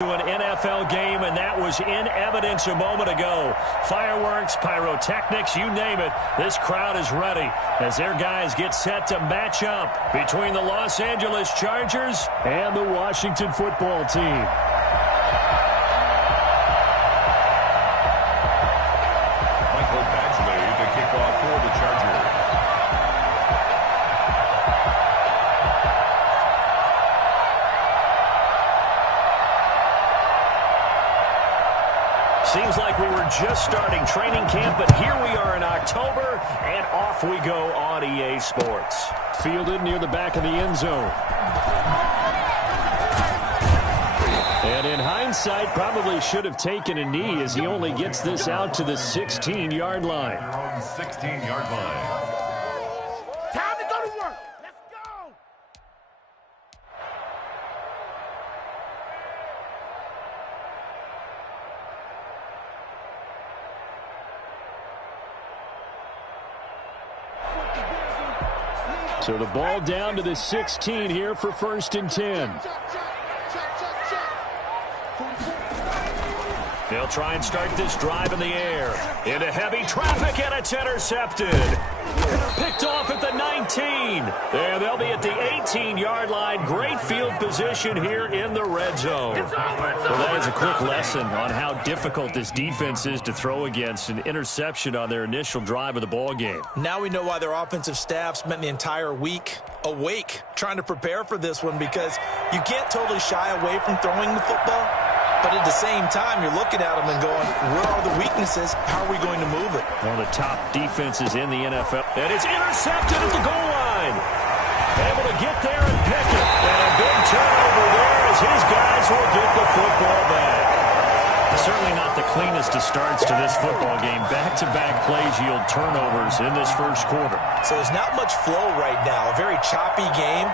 To an NFL game, and that was in evidence a moment ago. Fireworks, pyrotechnics, you name it. This crowd is ready as their guys get set to match up between the Los Angeles Chargers and the Washington football team. The kickoff for the Chargers. Seems like we were just starting training camp, but here we are in October, and off we go on EA Sports. Fielded near the back of the end zone. And in hindsight, probably should have taken a knee as he only gets this out to the 16-yard line. 16-yard line. Time to go to work. Let's go. So the ball down to the 16 here for 1st and 10. They'll try and start this drive in the air. Into heavy traffic, and it's intercepted. Picked off at the 19. And they'll be at the 18-yard line. Great field position here in the red zone. Well, that is a quick lesson on how difficult this defense is to throw against. An interception on their initial drive of the ball game. Now we know why their offensive staff spent the entire week awake trying to prepare for this one, because you can't totally shy away from throwing the football. But at the same time, you're looking at them and going, where are the weaknesses? How are we going to move it? One of the top defenses in the NFL. And it's intercepted at the goal line. Able to get there and pick it. And a big turnover there as his guys will get the football back. Certainly not the cleanest of starts to this football game. Back-to-back plays yield turnovers in this first quarter. So there's not much flow right now. A very choppy game.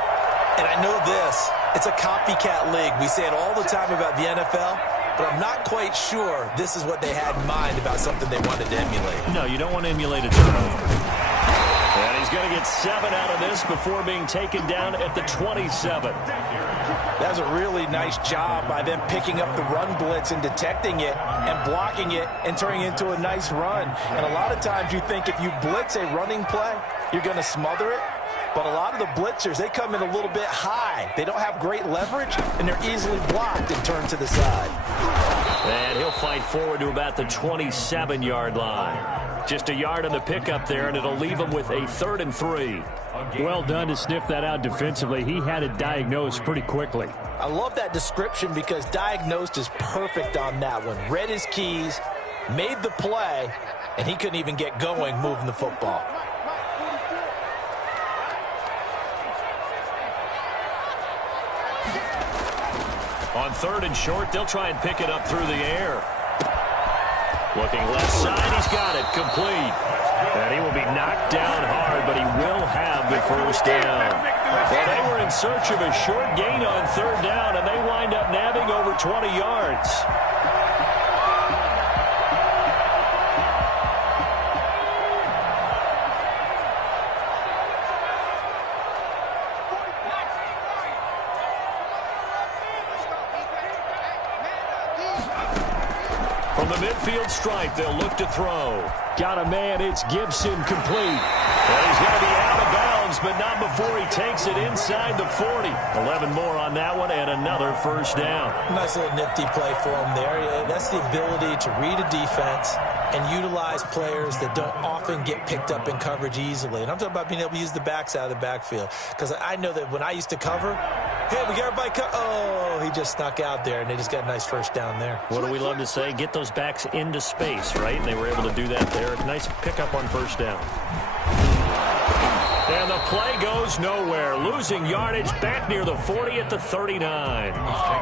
And I know this, it's a copycat league. We say it all the time about the NFL, but I'm not quite sure this is what they had in mind about something they wanted to emulate. No, you don't want to emulate a turnover. And he's going to get 7 out of this before being taken down at the 27. That was a really nice job by them picking up the run blitz and detecting it and blocking it and turning it into a nice run. And a lot of times you think if you blitz a running play, you're going to smother it. But a lot of the blitzers, they come in a little bit high. They don't have great leverage, and they're easily blocked and turned to the side. And he'll fight forward to about the 27-yard line. Just a yard on the pickup there, and it'll leave him with a 3rd and 3. Well done to sniff that out defensively. He had it diagnosed pretty quickly. I love that description because diagnosed is perfect on that one. Read his keys, made the play, and he couldn't even get going moving the football. On 3rd and short, they'll try and pick it up through the air. Looking left side, he's got it complete. And he will be knocked down hard, but he will have the first down. Well, they were in search of a short gain on 3rd down, and they wind up nabbing over 20 yards. From the midfield stripe, they'll look to throw. Got a man, it's Gibson, complete. And he's going to be out of bounds, but not before he takes it inside the 40. 11 more on that one, and another first down. Nice little nifty play for him there. That's the ability to read a defense and utilize players that don't often get picked up in coverage easily. And I'm talking about being able to use the backs out of the backfield. Because I know that when I used to cover, hey, we got everybody oh, he just snuck out there, and they just got a nice first down there. What do we love to say? Get those backs into space, right? And they were able to do that there. Nice pickup on first down. And the play goes nowhere. Losing yardage back near the 40 at the 39.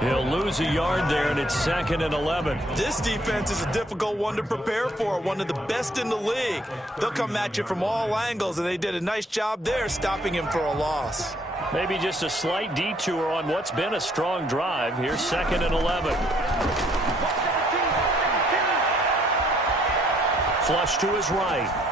He'll lose a yard there, and it's 2nd and 11. This defense is a difficult one to prepare for, one of the best in the league. They'll come at you from all angles, and they did a nice job there stopping him for a loss. Maybe just a slight detour on what's been a strong drive. Here's 2nd and 11. Flush to his right.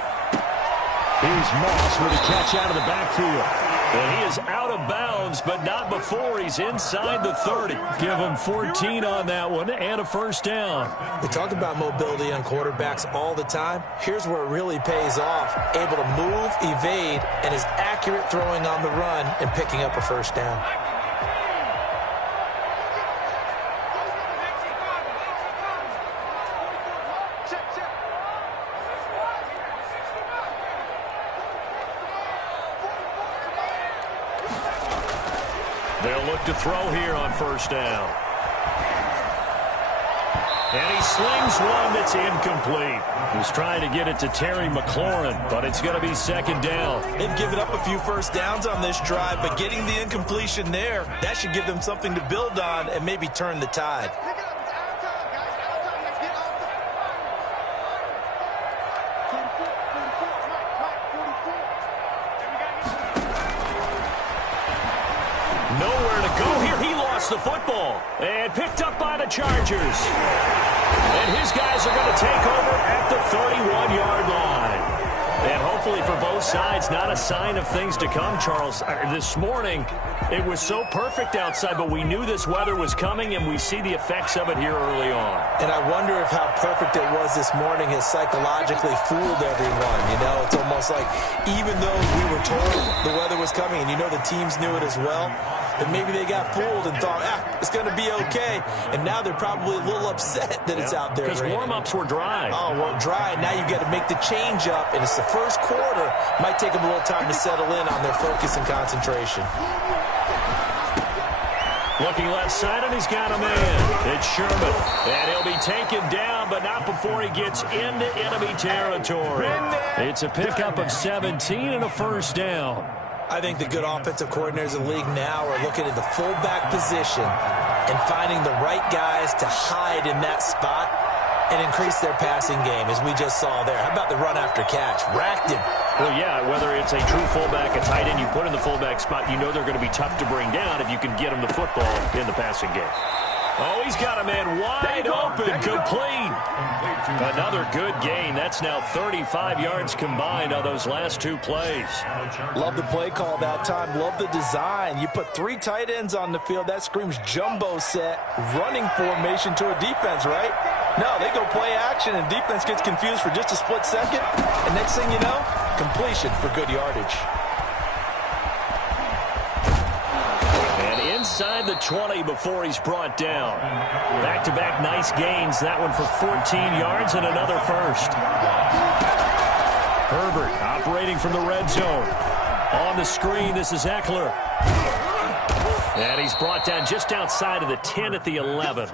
Here's Moss with a catch out of the backfield. And he is out of bounds downs, but not before he's inside the 30. Give him 14 on that one and a first down. We talk about mobility on quarterbacks all the time. Here's where it really pays off. Able to move, evade, and is accurate throwing on the run and picking up a first down. They'll look to throw here on first down. And he slings one that's incomplete. He's trying to get it to Terry McLaurin, but it's going to be second down. They've given up a few first downs on this drive, but getting the incompletion there, that should give them something to build on and maybe turn the tide. Nowhere to go here. He lost the football and picked up by the Chargers. And his guys are going to take over at the 31-yard line. And hopefully for both sides, not a sign of things to come, Charles. This morning, it was so perfect outside, but we knew this weather was coming, and we see the effects of it here early on. And I wonder if how perfect it was this morning has psychologically fooled everyone. You know, it's almost like even though we were told the weather was coming, and you know the teams knew it as well, that maybe they got fooled and thought, it's going to be okay. And now they're probably a little upset that it's out there. Because warm-ups were dry. Oh, well, dry. Now you've got to make the change up, and it's the first quarter. Might take them a little time to settle in on their focus and concentration. Looking left side, and he's got a man. It's Sherman. And he'll be taken down, but not before he gets into enemy territory. It's a pickup of 17 and a first down. I think the good offensive coordinators in the league now are looking at the fullback position and finding the right guys to hide in that spot and increase their passing game, as we just saw there. How about the run after catch? Racked him. Well, yeah, whether it's a true fullback, a tight end you put in the fullback spot, you know they're going to be tough to bring down if you can get them the football in the passing game. Oh, he's got a man wide open, complete. Another good gain. That's now 35 yards combined on those last two plays. Love the play call that time. Love the design. You put three tight ends on the field. That screams jumbo set, running formation to a defense, right? No, they go play action, and defense gets confused for just a split second. And next thing you know, completion for good yardage. Inside the 20 before he's brought down. Back-to-back nice gains. That one for 14 yards and another first. Herbert operating from the red zone. On the screen, this is Eckler. And he's brought down just outside of the 10 at the 11.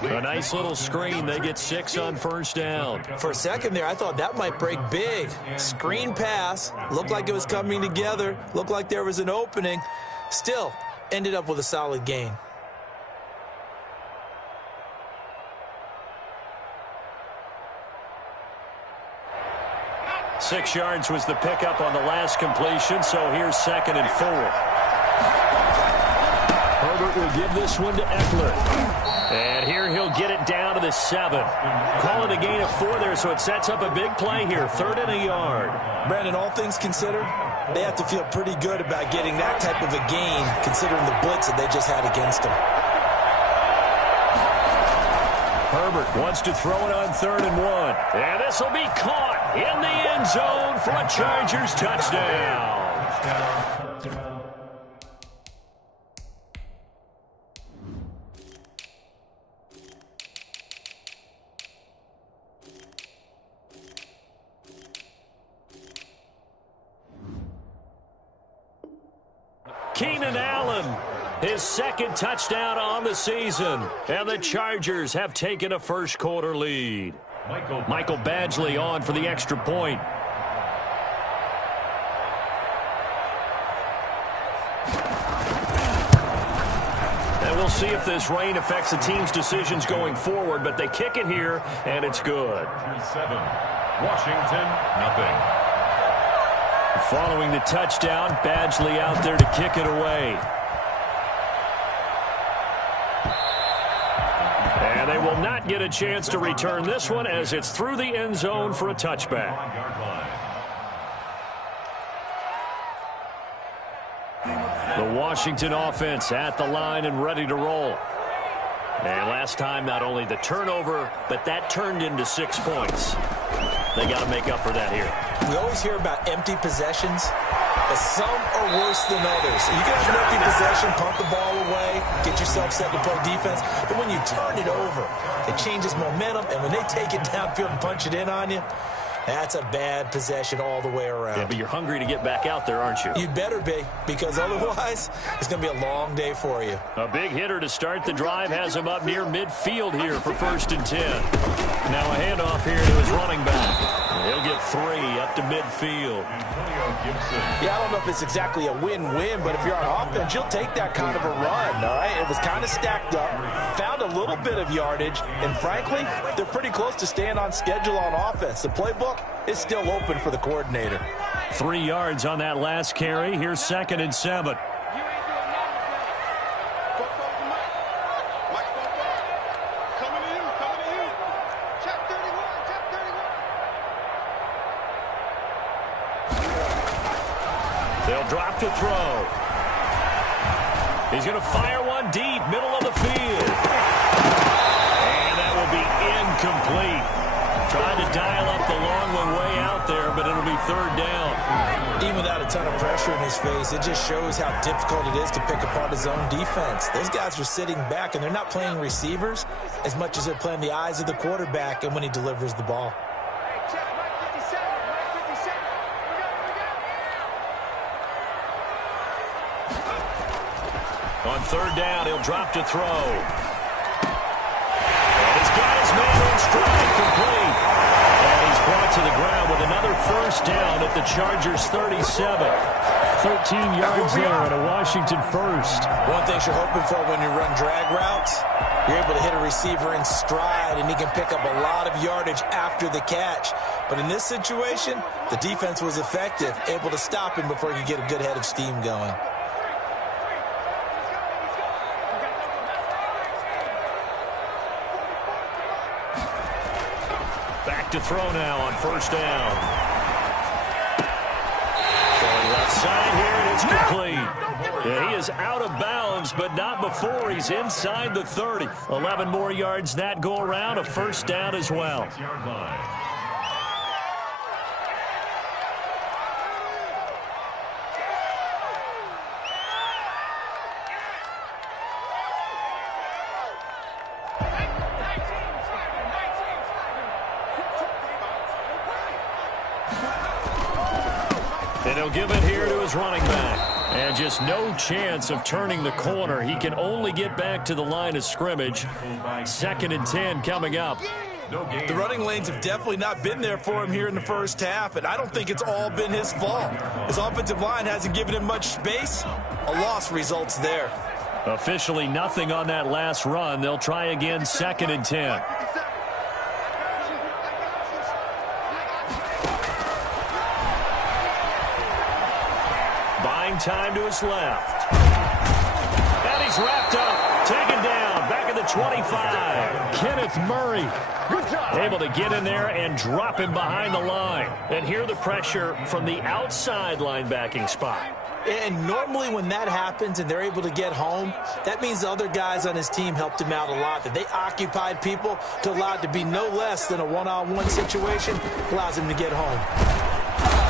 A nice little screen. They get 6 on first down. For a second there, I thought that might break big. Screen pass. Looked like it was coming together. Looked like there was an opening. Still, ended up with a solid gain. Six yards was the pickup on the last completion, so here's 2nd and 4. Herbert will give this one to Eckler. And here he'll get it down to the 7. Call it a gain of 4 there, so it sets up a big play here. 3rd and a yard. Brandon, all things considered, they have to feel pretty good about getting that type of a gain, considering the blitz that they just had against them. Herbert wants to throw it on 3rd and 1. And this will be caught in the end zone for a Chargers touchdown. Keenan Allen, his 2nd touchdown on the season. And the Chargers have taken a first quarter lead. Michael Badgley on for the extra point. And we'll see if this rain affects the team's decisions going forward, but they kick it here, and it's good. 7, Washington, nothing. Following the touchdown, Badgley out there to kick it away. And they will not get a chance to return this one as it's through the end zone for a touchback. The Washington offense at the line and ready to roll. And last time, not only the turnover, but that turned into 6 points. They got to make up for that here. We always hear about empty possessions, but some are worse than others. You can have an empty possession, pump the ball away, get yourself set to play defense, but when you turn it over, it changes momentum, and when they take it downfield and punch it in on you, that's a bad possession all the way around. Yeah, but you're hungry to get back out there, aren't you? You'd better be, because otherwise, it's going to be a long day for you. A big hitter to start the drive has him up near midfield here for 1st and 10. Now a handoff here to his running back. He'll get 3 up to midfield. Yeah, I don't know if it's exactly a win-win, but if you're on offense, you'll take that kind of a run, all right? It was kind of stacked up, found a little bit of yardage, and frankly, they're pretty close to staying on schedule on offense. The playbook is still open for the coordinator. 3 yards on that last carry. Here's 2nd and 7. They'll drop to throw. He's going to fire one deep, middle of the field. And that will be incomplete. Tried to dial up the long one way out there, but it'll be 3rd down. Even without a ton of pressure in his face, it just shows how difficult it is to pick apart his own defense. Those guys are sitting back, and they're not playing receivers as much as they're playing the eyes of the quarterback and when he delivers the ball. On 3rd down, he'll drop to throw. And he's got his man in stride, complete. And he's brought to the ground with another 1st down at the Chargers' 37. 13 yards there and a Washington 1st. One thing you're hoping for when you run drag routes, you're able to hit a receiver in stride, and he can pick up a lot of yardage after the catch. But in this situation, the defense was effective, able to stop him before he could get a good head of steam going. To throw now on 1st down. Going left side here, and it's complete. Yeah, he is out of bounds, but not before he's inside the 30. 11 more yards that go around, a 1st down as well. And he'll give it here to his running back. And just no chance of turning the corner. He can only get back to the line of scrimmage. 2nd and 10 coming up. The running lanes have definitely not been there for him here in the 1st half, and I don't think it's all been his fault. His offensive line hasn't given him much space. A loss results there. Officially nothing on that last run. They'll try again, 2nd and 10. Buying time to his left. And he's wrapped up, taken down, back at the 25. Kenneth Murray able to get in there and drop him behind the line. And hear the pressure from the outside linebacking spot. And normally when that happens and they're able to get home, that means the other guys on his team helped him out a lot. That they occupied people to allow it to be no less than a one-on-one situation allows him to get home.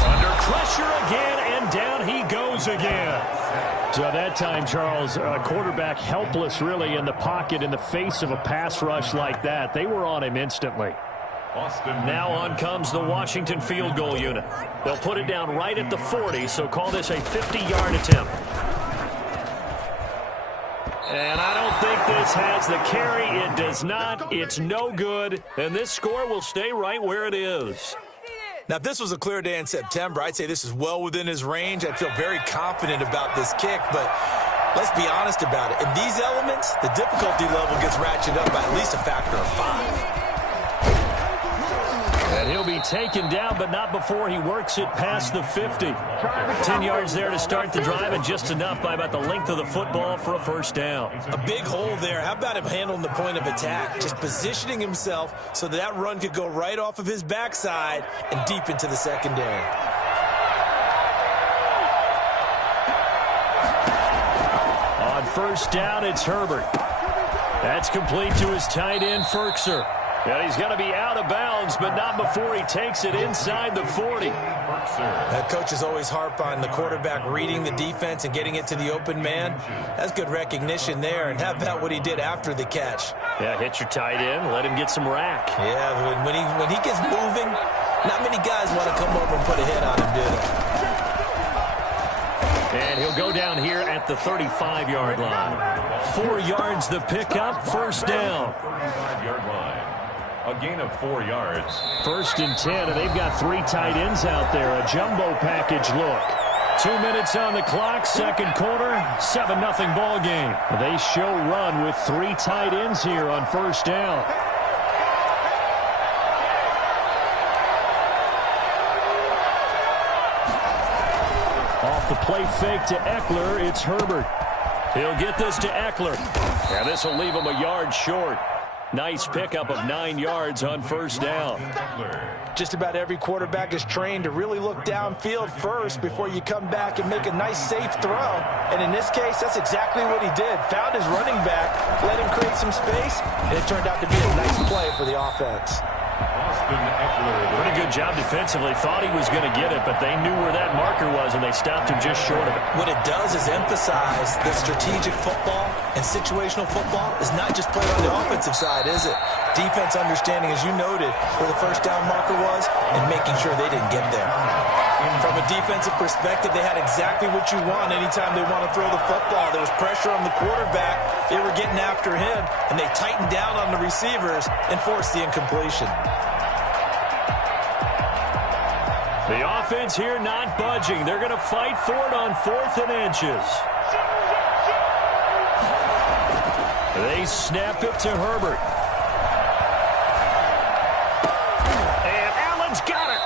Under pressure again, and down he goes again. So that time, Charles, quarterback helpless really in the pocket in the face of a pass rush like that. They were on him instantly. Now on comes the Washington field goal unit. They'll put it down right at the 40, so call this a 50-yard attempt. And I don't think this has the carry. It does not. It's no good. And this score will stay right where it is. Now, if this was a clear day in September, I'd say this is well within his range. I'd feel very confident about this kick, but let's be honest about it. In these elements, the difficulty level gets ratcheted up by at least a factor of 5. And he'll be taken down, but not before he works it past the 50. 10 yards there to start the drive, and just enough by about the length of the football for a 1st down. A big hole there. How about him handling the point of attack? Just positioning himself so that run could go right off of his backside and deep into the secondary. first down, it's Herbert. That's complete to his tight end, Firkser. And he's going to be out of bounds, but not before he takes it inside the 40. That coach is always harp on the quarterback reading the defense and getting it to the open man. That's good recognition there. And how about what he did after the catch? Yeah, hit your tight end, let him get some rack. Yeah, when he gets moving, not many guys want to come over and put a hit on him, do they? And he'll go down here at the 35-yard line. 4 yards the pickup, first down. 35-yard line. A gain of 4 yards. 1st and 10, and they've got 3 tight ends out there. A jumbo package look. 2 minutes on the clock, second quarter, 7-0 ball game. They show run with 3 tight ends here on first down. Off the play fake to Eckler, it's Herbert. He'll get this to Eckler. And this will leave him a yard short. Nice pickup of 9 yards on first down. Just about every quarterback is trained to really look downfield first before you come back and make a nice, safe throw. And in this case, that's exactly what he did. Found his running back, let him create some space, and it turned out to be a nice play for the offense. Pretty good job defensively. Thought he was going to get it, but they knew where that marker was, and they stopped him just short of it. What it does is emphasize that strategic football and situational football is not just played on the offensive side, is it? Defense understanding, as you noted, where the first down marker was and making sure they didn't get there. From a defensive perspective, they had exactly what you want anytime they want to throw the football. There was pressure on the quarterback. They were getting after him, and they tightened down on the receivers and forced the incompletion. The offense here not budging. They're going to fight for it on 4th and inches. They snap it to Herbert. And Allen's got it.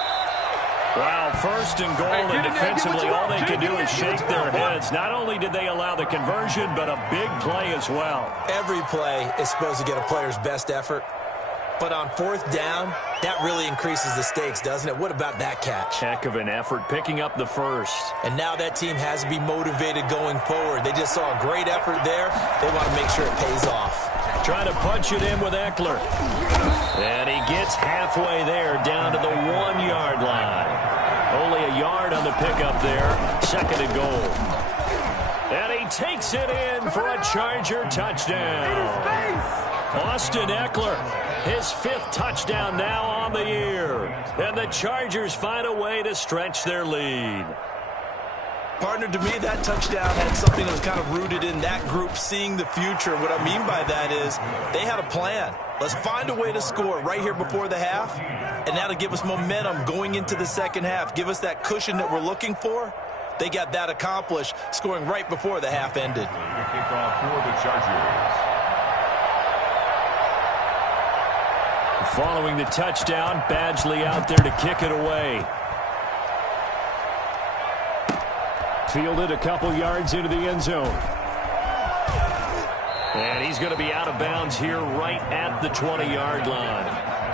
Wow, 1st and goal, and defensively all they can do is shake their heads. Not only did they allow the conversion, but a big play as well. Every play is supposed to get a player's best effort. But on 4th down, that really increases the stakes, doesn't it? What about that catch? Heck of an effort, picking up the first. And now that team has to be motivated going forward. They just saw a great effort there. They want to make sure it pays off. Trying to punch it in with Eckler. And he gets halfway there, down to the 1-yard line. Only a yard on the pickup there. 2nd and goal. And he takes it in for a Charger touchdown. Austin Eckler, his 5th touchdown now on the year. And the Chargers find a way to stretch their lead. Partner, to me, that touchdown had something that was kind of rooted in that group seeing the future. What I mean by that is they had a plan. Let's find a way to score right here before the half, and that'll give us momentum going into the second half, give us that cushion that we're looking for. They got that accomplished, scoring right before the half ended. Kickoff for the Chargers. Following the touchdown, Badgley out there to kick it away. Fielded a couple yards into the end zone. And he's going to be out of bounds here right at the 20-yard line.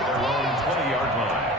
Their own 20-yard line.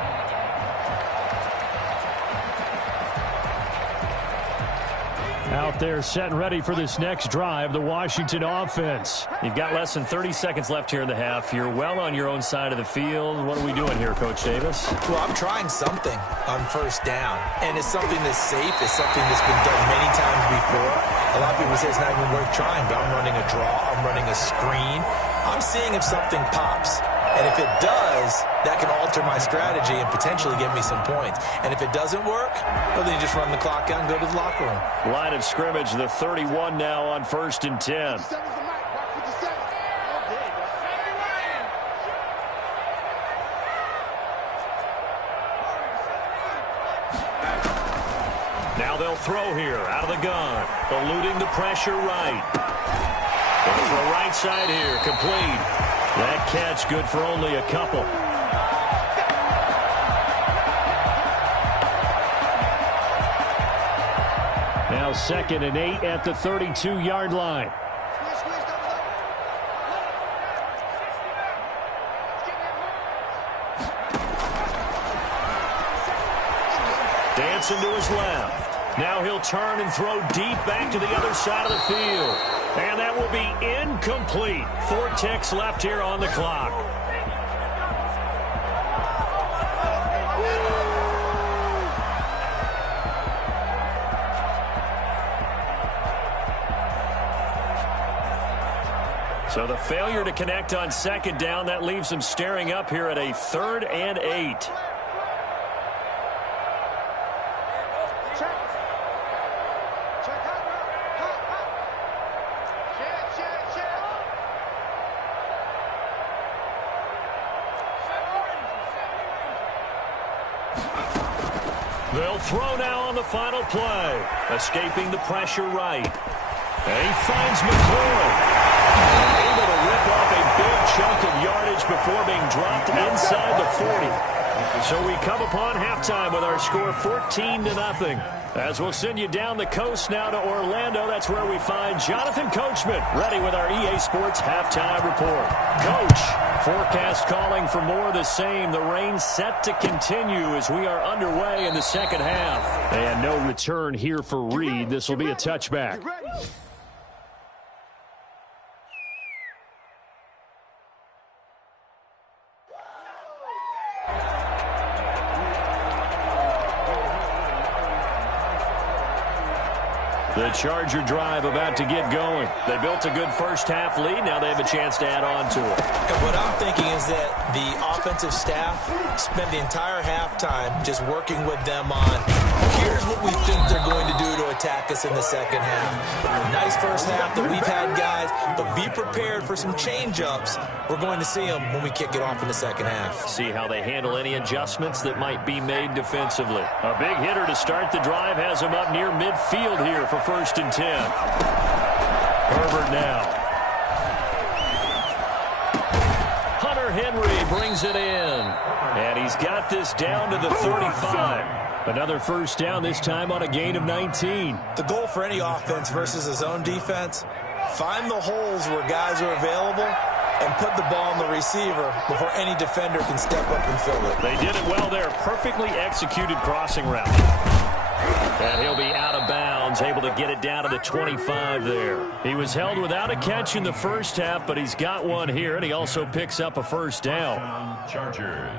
Out there set and ready for this next drive, the Washington offense. You've got less than 30 seconds left here in the half. You're well on your own side of the field. What are we doing here, Coach Davis? Well, I'm trying something on 1st down, and it's something that's safe. It's something that's been done many times before. A lot of people say it's not even worth trying, but I'm running a draw. I'm running a screen. I'm seeing if something pops. And if it does, that can alter my strategy and potentially give me some points. And if it doesn't work, well, then you just run the clock out and go to the locker room. Line of scrimmage, the 31 now on 1st and 10. Now they'll throw here out of the gun, eluding the pressure right. Over the right side here, complete. That catch good for only a couple. Now 2nd and 8 at the 32-yard line. Dancing to his left. Now he'll turn and throw deep back to the other side of the field. And that will be incomplete. 4 ticks left here on the clock. So the failure to connect on second down, that leaves them staring up here at a 3rd and 8. They'll throw now on the final play. Escaping the pressure right. And he finds McCoy. Able to rip off a big chunk of yardage before being dropped inside the 40. So we come upon halftime with our score 14-0. As we'll send you down the coast now to Orlando, that's where we find Jonathan Coachman ready with our EA Sports halftime report. Coach, forecast calling for more of the same. The rain set to continue as we are underway in the second half. And no return here for Reed. This will be a touchback. The Charger drive about to get going. They built a good first-half lead. Now they have a chance to add on to it. And what I'm thinking is that the offensive staff spent the entire halftime just working with them on, here's what we think they're going to do to attack us in the second half. Nice first half that we've had, guys, but be prepared for some change-ups. We're going to see them when we kick it off in the second half. See how they handle any adjustments that might be made defensively. A big hitter to start the drive has them up near midfield here for 1st and 10. Herbert now. Hunter Henry brings it in. And he's got this down to the 35. Another first down, this time on a gain of 19. The goal for any offense versus a zone defense, find the holes where guys are available and put the ball on the receiver before any defender can step up and fill it. They did it well there. Perfectly executed crossing route. And he'll be out of bounds, able to get it down to the 25 there. He was held without a catch in the first half, but he's got one here, and he also picks up a first down. Chargers.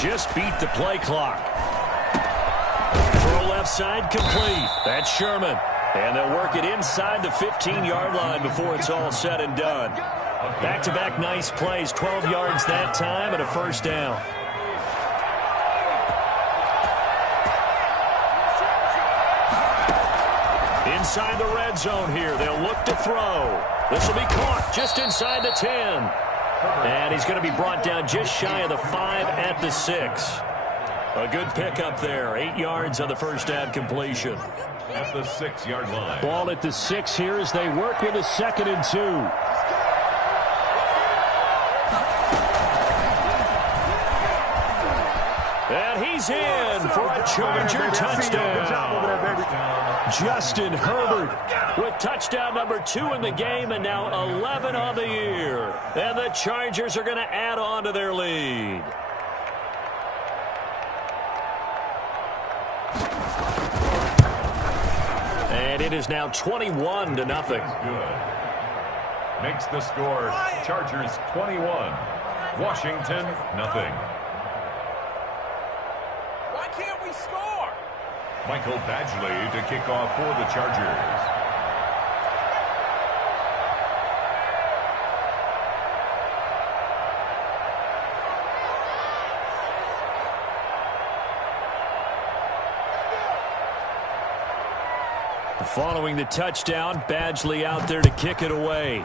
Just beat the play clock. Throw left side complete. That's Sherman. And they'll work it inside the 15-yard line before it's all said and done. Back-to-back nice plays. 12 yards that time and a first down. Inside the red zone here. They'll look to throw. This will be caught just inside the 10. And he's going to be brought down just shy of the 5 at the 6. A good pickup there. 8 yards on the first down completion. At the 6-yard line. Ball at the 6 here as they work with a 2nd and 2. And he's in for a Charger touchdown. Justin Herbert with touchdown number 2 in the game, and now 11 on the year. And the Chargers are going to add on to their lead. And it is now 21-0. Good. Makes the score Chargers 21, Washington nothing. Why can't we score? Michael Badgley to kick off for the Chargers. Following the touchdown, Badgley out there to kick it away.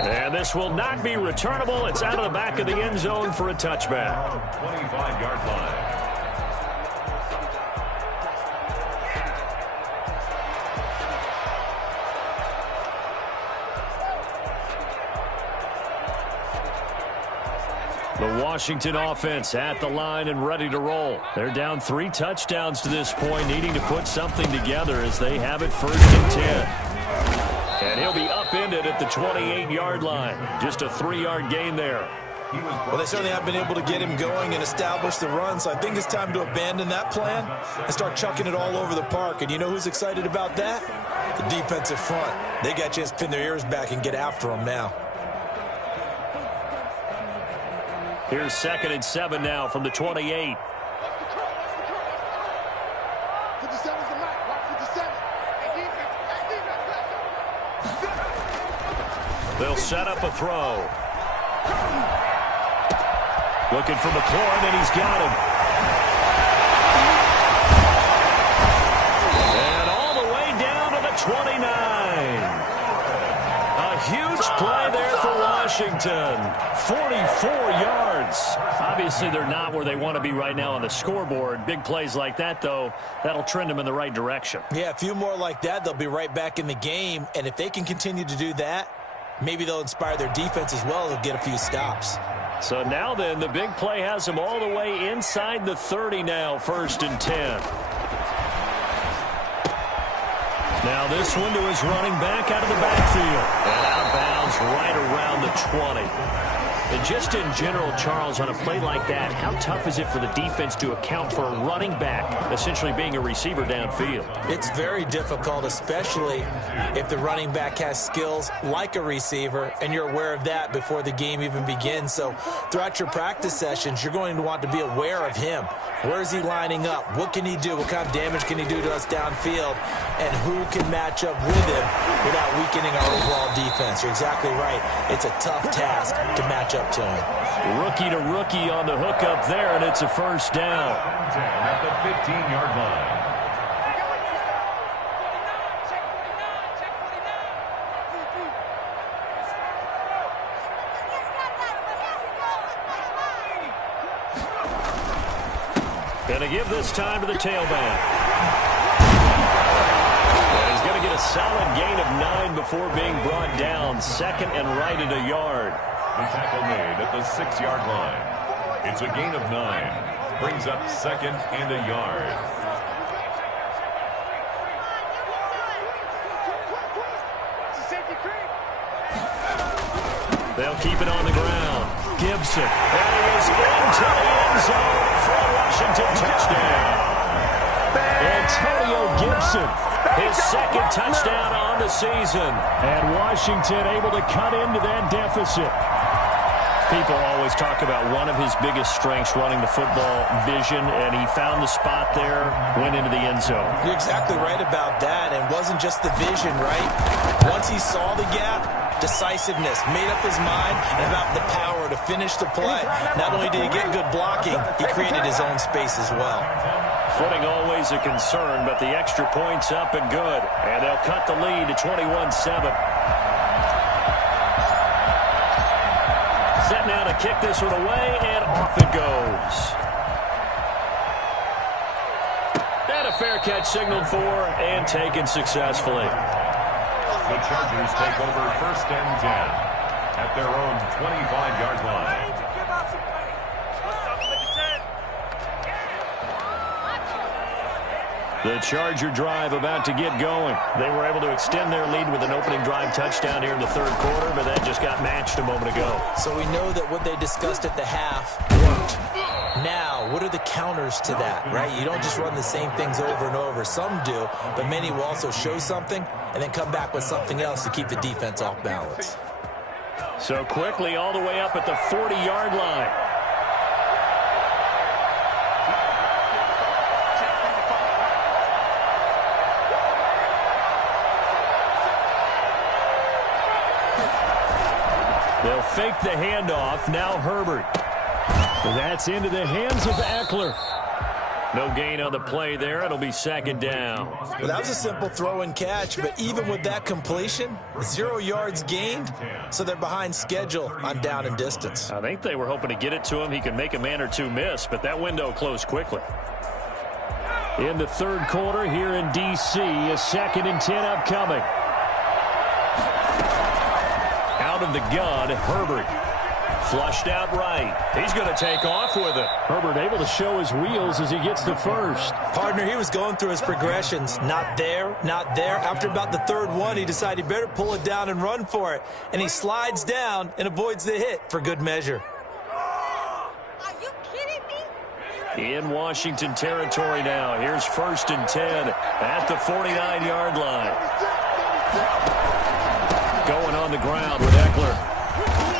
And this will not be returnable. It's out of the back of the end zone for a touchback. 25-yard line. The Washington offense at the line and ready to roll. They're down 3 touchdowns to this point, needing to put something together as they have it 1st and 10. And he'll be upended at the 28-yard line. Just a 3-yard gain there. Well, they certainly have been able to get him going and establish the run, so I think it's time to abandon that plan and start chucking it all over the park. And you know who's excited about that? The defensive front. They got a chance to pin their ears back and get after him now. Here's 2nd and 7 now from the 28. They'll set up a throw. Looking for McLaurin, and he's got him. And all the way down to the 29. A huge play there for Washington. 44 yards. Obviously, they're not where they want to be right now on the scoreboard. Big plays like that, though, that'll trend them in the right direction. Yeah, a few more like that, they'll be right back in the game. And if they can continue to do that, maybe they'll inspire their defense as well. They'll get a few stops. So now then, the big play has them all the way inside the 30 now, 1st and 10. Now this one to his running back out of the backfield. And out of bounds right around the 20. And just in general, Charles, on a play like that, how tough is it for the defense to account for a running back essentially being a receiver downfield? It's very difficult, especially if the running back has skills like a receiver, and you're aware of that before the game even begins. So throughout your practice sessions, you're going to want to be aware of him. Where is he lining up? What can he do? What kind of damage can he do to us downfield? And who can match up with him without weakening our overall defense? You're exactly right. It's a tough task to match up to him. Rookie to rookie on the hook up there, and it's a 1st down. At the 15-yard line. Gonna give this time to the tailback. And he's gonna get a solid gain of 9 before being brought down. 2nd and right at a yard. The tackle made at the 6-yard line. It's a gain of 9. Brings up 2nd and a yard. They'll keep it on the ground. Gibson. And he is into the end zone for a Washington touchdown. Antonio Gibson, his 2nd touchdown on the season. And Washington able to cut into that deficit. People always talk about one of his biggest strengths running the football, vision, and he found the spot there, went into the end zone. You're exactly right about that. And it wasn't just the vision, right? Once he saw the gap, decisiveness, made up his mind, and about the power to finish the play. Not only did he get good blocking, he created his own space as well. Footing always a concern, but the extra point's up and good. And they'll cut the lead to 21-7. Set now to kick this one away, and off it goes. And a fair catch signaled for and taken successfully. The Chargers take over 1st and 10 at their own 25-yard line. The Charger drive about to get going. They were able to extend their lead with an opening drive touchdown here in the 3rd quarter, but that just got matched a moment ago. So we know that what they discussed at the half worked. Now, what are the counters to that, right? You don't just run the same things over and over. Some do, but many will also show something and then come back with something else to keep the defense off balance. So quickly all the way up at the 40-yard line. They'll fake the handoff. Now Herbert. That's into the hands of Eckler. No gain on the play there. It'll be second down. Well, that was a simple throw and catch, but even with that completion, 0 yards gained, so they're behind schedule on down and distance. I think they were hoping to get it to him. He could make a man or two miss, but that window closed quickly. In the third quarter here in D.C., a 2nd and 10 upcoming. Out of the gun, Herbert. Flushed out right. He's going to take off with it. Herbert able to show his wheels as he gets the first. Partner, he was going through his progressions. Not there, not there. After about the third one, he decided he better pull it down and run for it. And he slides down and avoids the hit for good measure. Are you kidding me? In Washington territory now. Here's 1st and 10 at the 49-yard line. Going on the ground with Eckler.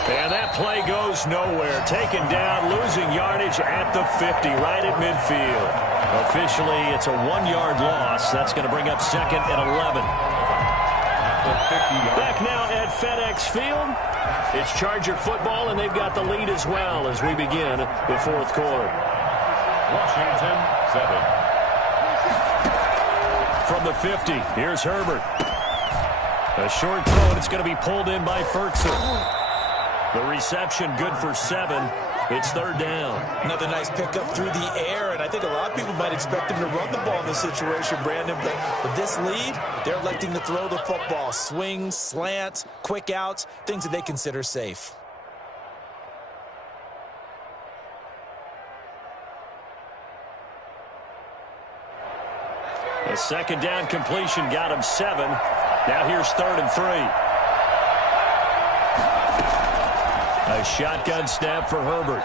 And that play goes nowhere. Taken down, losing yardage at the 50, right at midfield. Officially, it's a 1-yard loss. That's going to bring up 2nd and 11. Back now at FedEx Field. It's Charger football, and they've got the lead as well as we begin the 4th quarter. Washington 7. From the 50, here's Herbert. A short throw, and it's going to be pulled in by Furtzer. The reception good for 7. It's 3rd down. Another nice pickup through the air, and I think a lot of people might expect him to run the ball in this situation, Brandon, but with this lead, they're electing to throw the football. Swings, slants, quick outs, things that they consider safe. A 2nd down completion got him 7. Now here's 3rd and 3. A shotgun snap for Herbert.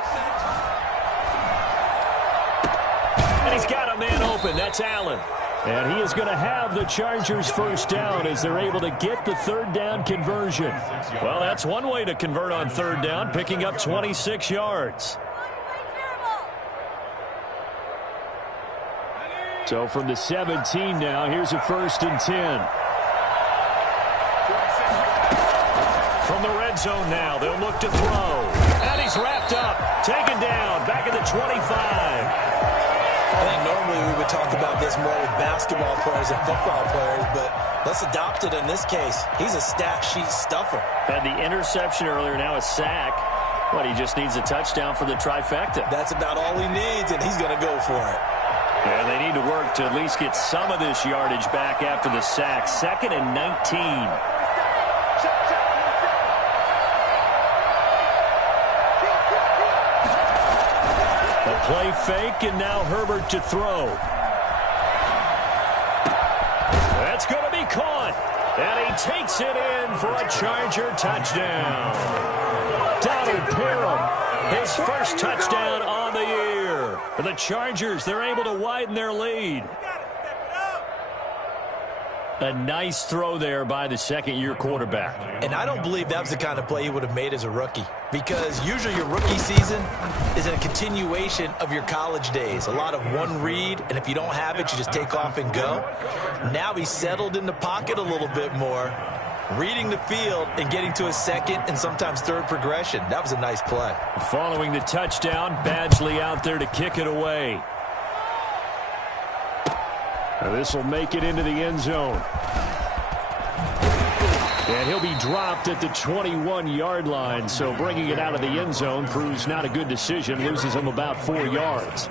And he's got a man open. That's Allen. And he is going to have the Chargers' first down as they're able to get the 3rd down conversion. Well, that's one way to convert on 3rd down, picking up 26 yards. So from the 17 now, here's a 1st and 10. From the red zone now, they'll look to throw. And he's wrapped up, taken down, back at the 25. I think normally we would talk about this more with basketball players and football players, but let's adopt it in this case. He's a stat sheet stuffer. Had the interception earlier, now a sack. But he just needs a touchdown for the trifecta. That's about all he needs, and he's going to go for it. Yeah, they need to work to at least get some of this yardage back after the sack. 2nd and 19. Play fake, and now Herbert to throw. That's going to be caught. And he takes it in for a Charger touchdown. Donald Parham, his first touchdown on the year. For the Chargers, they're able to widen their lead. A nice throw there by the 2nd-year quarterback. And I don't believe that was the kind of play he would have made as a rookie, because usually your rookie season is a continuation of your college days. A lot of one read, and if you don't have it, you just take off and go. Now he's settled in the pocket a little bit more, reading the field and getting to a 2nd and sometimes 3rd progression. That was a nice play. Following the touchdown, Badgley out there to kick it away. Now this will make it into the end zone. And he'll be dropped at the 21-yard line, so bringing it out of the end zone proves not a good decision, loses him about 4 yards.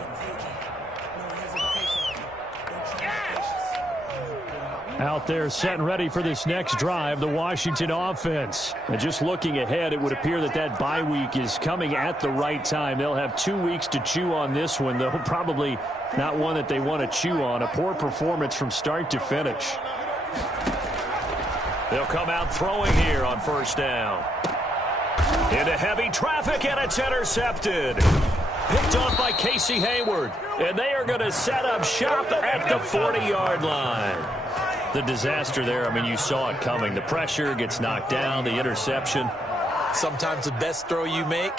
Out there set and ready for this next drive, the Washington offense. And just looking ahead, it would appear that that bye week is coming at the right time. They'll have 2 weeks to chew on this one, though probably not one that they want to chew on. A poor performance from start to finish. They'll come out throwing here on 1st down. Into heavy traffic, and it's intercepted. Picked off by Casey Hayward. And they are going to set up shop at the 40-yard line. The disaster there, I mean, you saw it coming. The pressure gets knocked down, the interception. Sometimes the best throw you make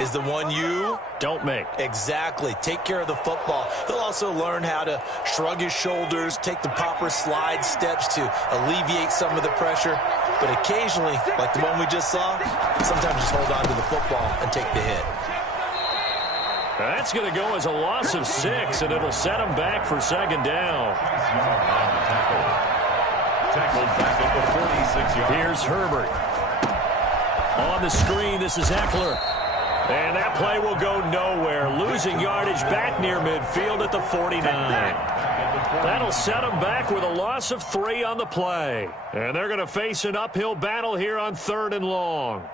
is the one you don't make. Exactly. Take care of the football. He'll also learn how to shrug his shoulders, take the proper slide steps to alleviate some of the pressure. But occasionally, like the one we just saw, sometimes just hold on to the football and take the hit. That's going to go as a loss of 6, and it'll set him back for second down. Tackled back at the 46-yard. Here's Herbert. On the screen, this is Eckler. And that play will go nowhere. Losing yardage back near midfield at the 49. That'll set him back with a loss of 3 on the play. And they're going to face an uphill battle here on 3rd and long.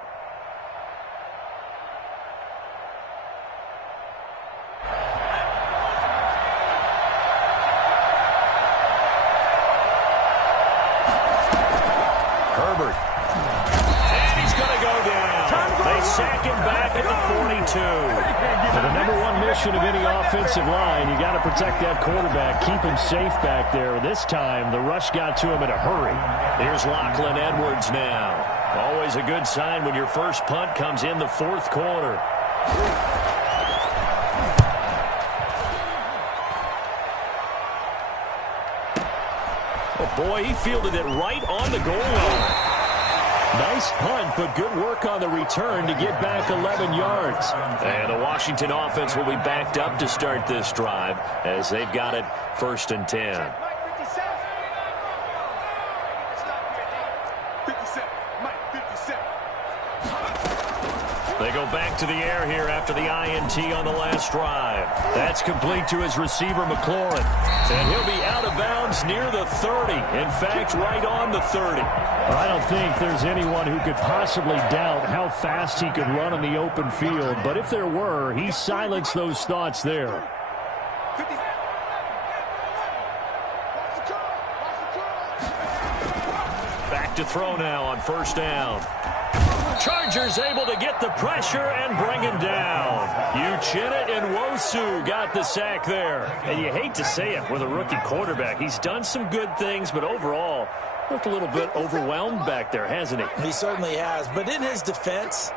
Herbert. And he's going to go down. They sack him back at the 42. For the number 1 mission of any offensive line, you got to protect that quarterback, keep him safe back there. This time, the rush got to him in a hurry. Here's Lachlan Edwards now. Always a good sign when your first punt comes in the 4th quarter. Oh, boy, he fielded it right on the goal line. Nice punt, but good work on the return to get back 11 yards. And the Washington offense will be backed up to start this drive as they've got it 1st and 10. They go back to the air here after the INT on the last drive. That's complete to his receiver, McLaurin. And he'll be out of bounds near the 30. In fact, right on the 30. I don't think there's anyone who could possibly doubt how fast he could run in the open field. But if there were, he silenced those thoughts there. Back to throw now on 1st down. Chargers able to get the pressure and bring him down. Uchenna and Nwosu got the sack there. And you hate to say it with a rookie quarterback. He's done some good things, but overall, looked a little bit overwhelmed back there, hasn't he? He certainly has. But in his defense,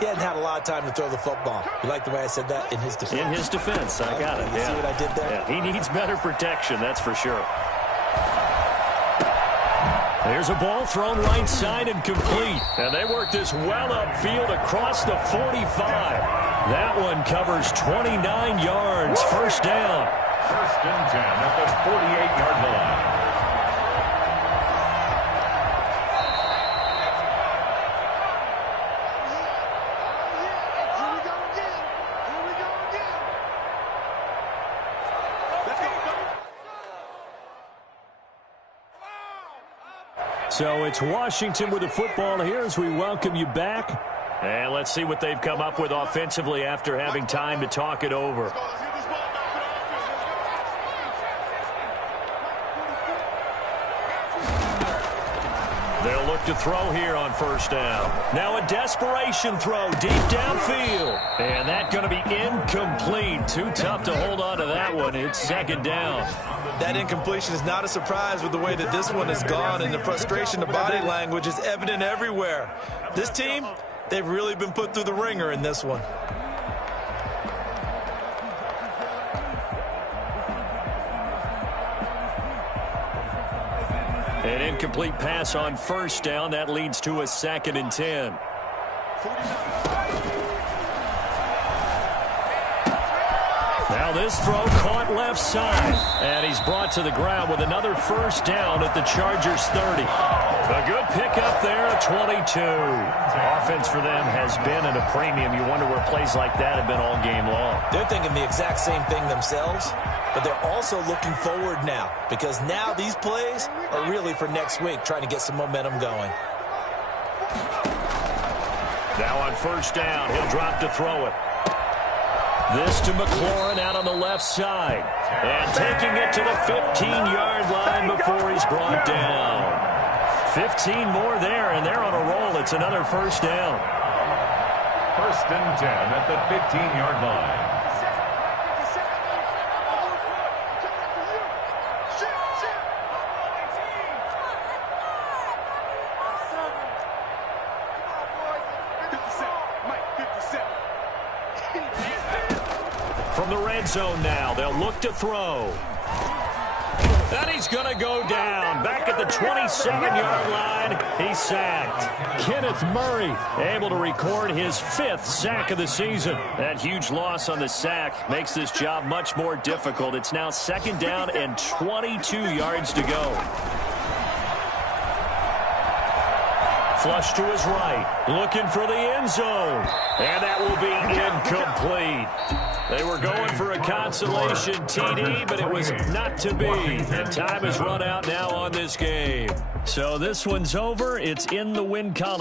he hadn't had a lot of time to throw the football. You like the way I said that? In his defense? In his defense. I got it. You see what I did there? Yeah, he needs better protection, that's for sure. There's a ball thrown right side and complete. And they work this well upfield across the 45. That one covers 29 yards. 1st down. 1st and 10 at the 48-yard line. So it's Washington with the football here as we welcome you back. And let's see what they've come up with offensively after having time to talk it over. They'll look to throw here on 1st down. Now a desperation throw deep downfield. And that's going to be incomplete. Too tough to hold on to that one. It's 2nd down. That incompletion is not a surprise with the way that this one has gone, and the frustration, the body language is evident everywhere. This team, they've really been put through the ringer in this one. An incomplete pass on 1st down. That leads to a 2nd and 10. Now this throw caught left side. And he's brought to the ground with another 1st down at the Chargers 30. A good pickup there at 22. Offense for them has been at a premium. You wonder where plays like that have been all game long. They're thinking the exact same thing themselves, but they're also looking forward now, because now these plays are really for next week, trying to get some momentum going. Now on 1st down, he'll drop to throw it. This to McLaurin out on the left side. And taking it to the 15-yard line before he's brought down. 15 more there, and they're on a roll. It's another 1st down. 1st and 10 at the 15-yard line. From the red zone now, they'll look to throw. And he's going to go down. Back at the 27-yard line, he's sacked. Kenneth Murray able to record his 5th sack of the season. That huge loss on the sack makes this job much more difficult. It's now 2nd down and 22 yards to go. Flush to his right, looking for the end zone. And that will be incomplete. They were going for a consolation TD, but it was not to be. And time has run out now on this game. So this one's over. It's in the win column.